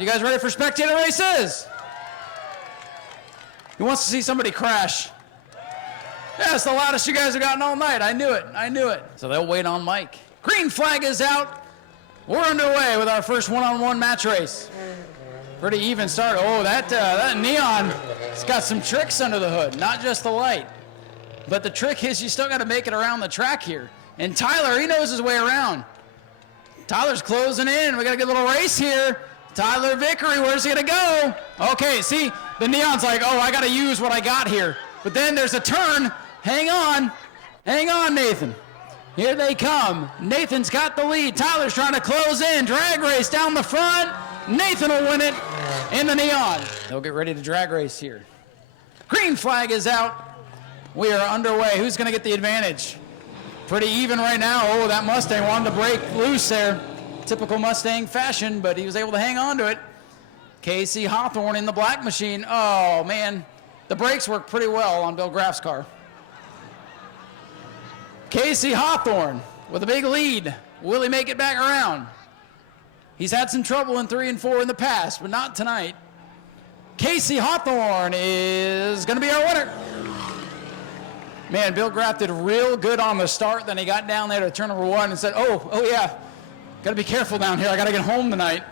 You guys ready for spectator races? Who wants to see somebody crash? Yeah, it's the loudest you guys have gotten all night. I knew it. I knew it. So they'll wait on Mike. Green flag is out. We're underway with our first one-on-one match race. Pretty even start. Oh, that neon, it's got some tricks under the hood, not just the light. But the trick is you still got to make it around the track here. And Tyler, he knows his way around. Tyler's closing in. We got a good little race here. Tyler Vickery, where's he gonna go? Okay, see, the neon's like, oh, I gotta use what I got here. But then there's a turn. Hang on, Nathan. Here they come. Nathan's got the lead. Tyler's trying to close in. Drag race down the front. Nathan will win it in the neon. They'll get ready to drag race here. Green flag is out. We are underway. Who's gonna get the advantage? Pretty even right now. Oh, that Mustang wanted to break loose there. Typical Mustang fashion, but he was able to hang on to it. Casey Hawthorne in the black machine. Oh, man. The brakes work pretty well on Bill Graff's car. Casey Hawthorne with a big lead. Will he make it back around? He's had some trouble in 3 and 4 in the past, but not tonight. Casey Hawthorne is going to be our winner. Man, Bill Graff did real good on the start. Then he got down there to turn number 1 and said, oh yeah. Got to be careful down here. I got to get home tonight.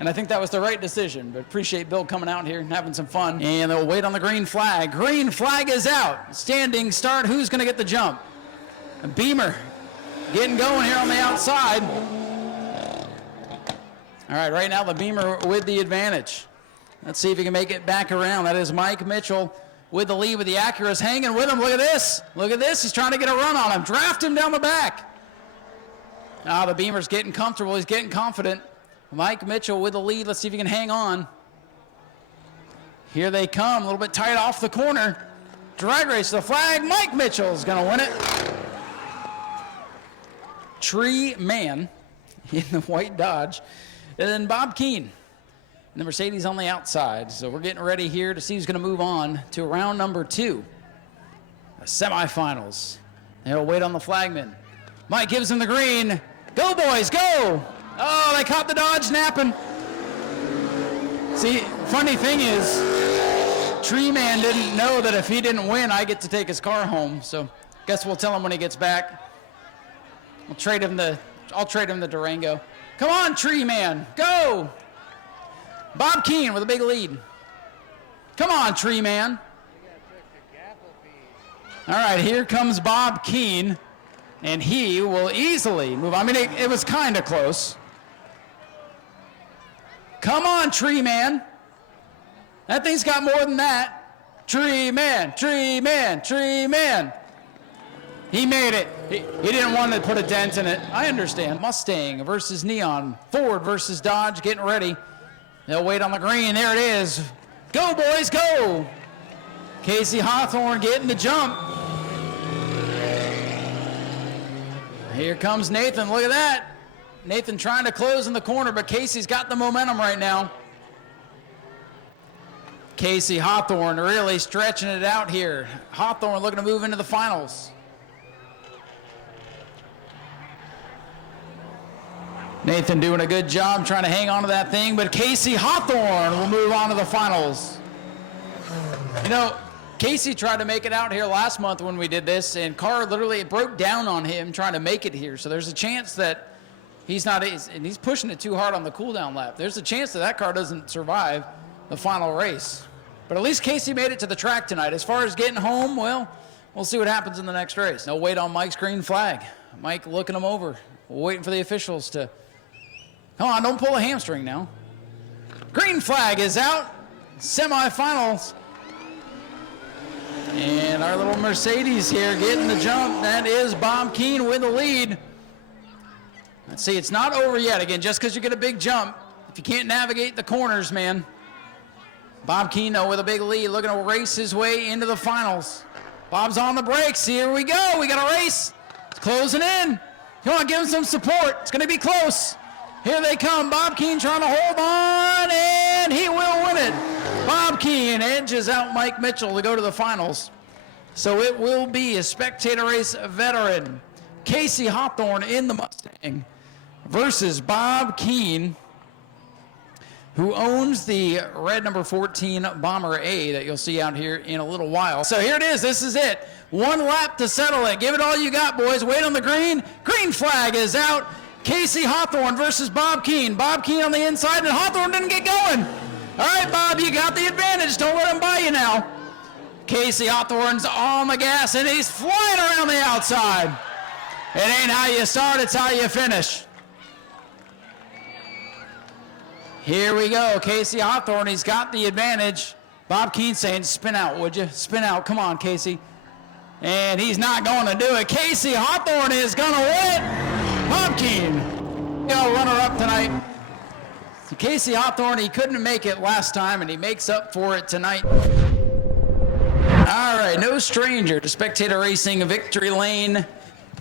And I think that was the right decision. But appreciate Bill coming out here and having some fun. And they'll wait on the green flag. Green flag is out. Standing start. Who's going to get the jump? A Beamer getting going here on the outside. All right now the Beamer with the advantage. Let's see if he can make it back around. That is Mike Mitchell with the lead with the Acuras hanging with him. Look at this. Look at this. He's trying to get a run on him. Draft him down the back. Now the Beamer's getting comfortable. He's getting confident. Mike Mitchell with the lead. Let's see if he can hang on. Here they come. A little bit tight off the corner. Drag race to the flag. Mike Mitchell's going to win it. Tree Man in the white Dodge. And then Bob Keane in the Mercedes on the outside. So we're getting ready here to see who's going to move on to round number 2. The semifinals. They'll wait on the flagman. Mike gives him the green. Go, boys, go! Oh, they caught the Dodge napping. See, funny thing is, Tree Man didn't know that if he didn't win, I get to take his car home. So, guess we'll tell him when he gets back. I'll trade him the Durango. Come on, Tree Man, go! Bob Keane with a big lead. Come on, Tree Man. All right, here comes Bob Keane. And he will easily move. I mean, it was kind of close. Come on, Tree Man. That thing's got more than that. Tree Man, Tree Man, Tree Man. He made it. He didn't want to put a dent in it. I understand. Mustang versus Neon. Ford versus Dodge getting ready. They'll wait on the green. There it is. Go, boys, go. Casey Hawthorne getting the jump. Here comes Nathan. Look at that. Nathan trying to close in the corner, but Casey's got the momentum right now. Casey Hawthorne really stretching it out here. Hawthorne looking to move into the finals. Nathan doing a good job trying to hang on to that thing, but Casey Hawthorne will move on to the finals. You know, Casey tried to make it out here last month when we did this, and car literally broke down on him trying to make it here. So there's a chance that and he's pushing it too hard on the cool-down lap. There's a chance that car doesn't survive the final race. But at least Casey made it to the track tonight. As far as getting home, well, we'll see what happens in the next race. No wait on Mike's green flag. Mike looking him over, waiting for the officials to, come on, don't pull a hamstring now. Green flag is out. Semifinals. And our little Mercedes here getting the jump. That is Bob Keane with the lead. Let's see, it's not over yet. Again, just because you get a big jump, if you can't navigate the corners, man. Bob Keane, though, with a big lead, looking to race his way into the finals. Bob's on the brakes. Here we go. We got a race. It's closing in. Come on, give him some support. It's going to be close. Here they come. Bob Keane trying to hold on, and he will win it. Bob Keane edges out Mike Mitchell to go to the finals. So it will be a spectator race veteran, Casey Hawthorne in the Mustang versus Bob Keane who owns the red number 14 Bomber A that you'll see out here in a little while. So here it is. This is it. One lap to settle it. Give it all you got, boys. Wait on the green. Green flag is out. Casey Hawthorne versus Bob Keane. Bob Keane on the inside, and Hawthorne didn't get going. All right, Bob, you got the advantage. Don't let him by you now. Casey Hawthorne's on the gas, and he's flying around the outside. It ain't how you start, it's how you finish. Here we go. Casey Hawthorne, he's got the advantage. Bob Keane saying, spin out, would you? Spin out. Come on, Casey. And he's not going to do it. Casey Hawthorne is going to win. Bob Keane, runner-up tonight. Casey Hawthorne, he couldn't make it last time, and he makes up for it tonight. All right, no stranger to Spectator Racing Victory Lane.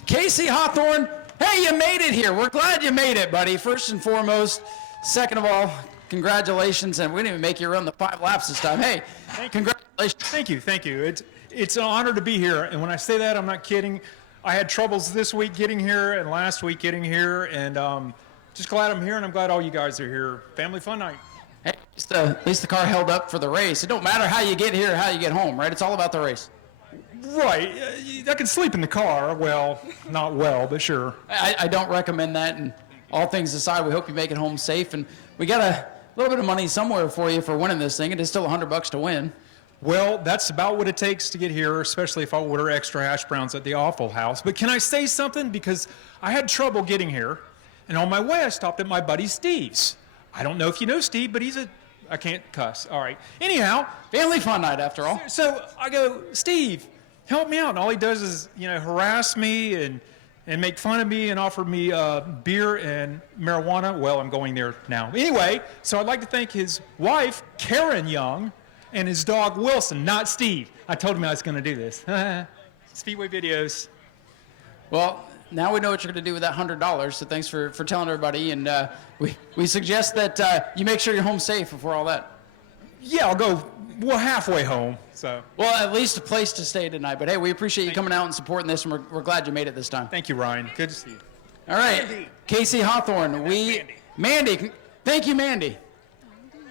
Casey Hawthorne, hey, you made it here. We're glad you made it, buddy, first and foremost. Second of all, congratulations, and we didn't even make you run the 5 laps this time. Hey, congratulations. Thank you. It's an honor to be here, and when I say that, I'm not kidding. I had troubles this week getting here and last week getting here, and just glad I'm here, and I'm glad all you guys are here. Family fun night. Hey, at least the car held up for the race. It don't matter how you get here or how you get home, right? It's all about the race. Right. I can sleep in the car. Well, not well, but sure. I don't recommend that, and all things aside, we hope you make it home safe, and we got a little bit of money somewhere for you for winning this thing. It is still $100 to win. Well, that's about what it takes to get here, especially if I order extra hash browns at the Awful House. But can I say something? Because I had trouble getting here, and on my way I stopped at my buddy Steve's. I don't know if you know Steve, but I can't cuss. All right. Anyhow. Family fun night, after all. So I go, Steve, help me out. And all he does is, harass me and make fun of me and offer me beer and marijuana. Well, I'm going there now. Anyway, so I'd like to thank his wife, Karen Young, and his dog, Wilson, not Steve. I told him I was going to do this. Speedway videos. Well, now we know what you're going to do with that $100, so thanks for telling everybody. And we suggest that you make sure you're home safe before all that. Yeah, I'll go halfway home. So. Well, at least a place to stay tonight. But, hey, we appreciate you coming out and supporting this, and we're glad you made it this time. Thank you, Ryan. Good to see you. All right, Mandy. Casey Hawthorne. Mandy. Thank you, Mandy.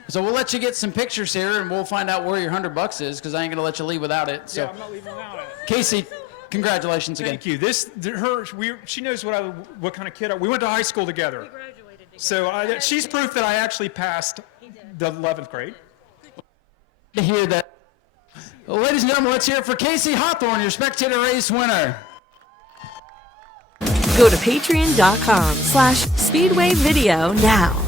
So we'll let you get some pictures here, and we'll find out where your $100 is, because I ain't going to let you leave without it. So. Yeah, I'm not leaving without it. Casey, congratulations again. Thank you. She knows what kind of kid we went to high school together. We graduated together. So she's proof that I actually passed the 11th grade. To hear that. Well, ladies and gentlemen, let's hear it for Casey Hawthorne, your Spectator race winner. Go to patreon.com/Speedway Video now.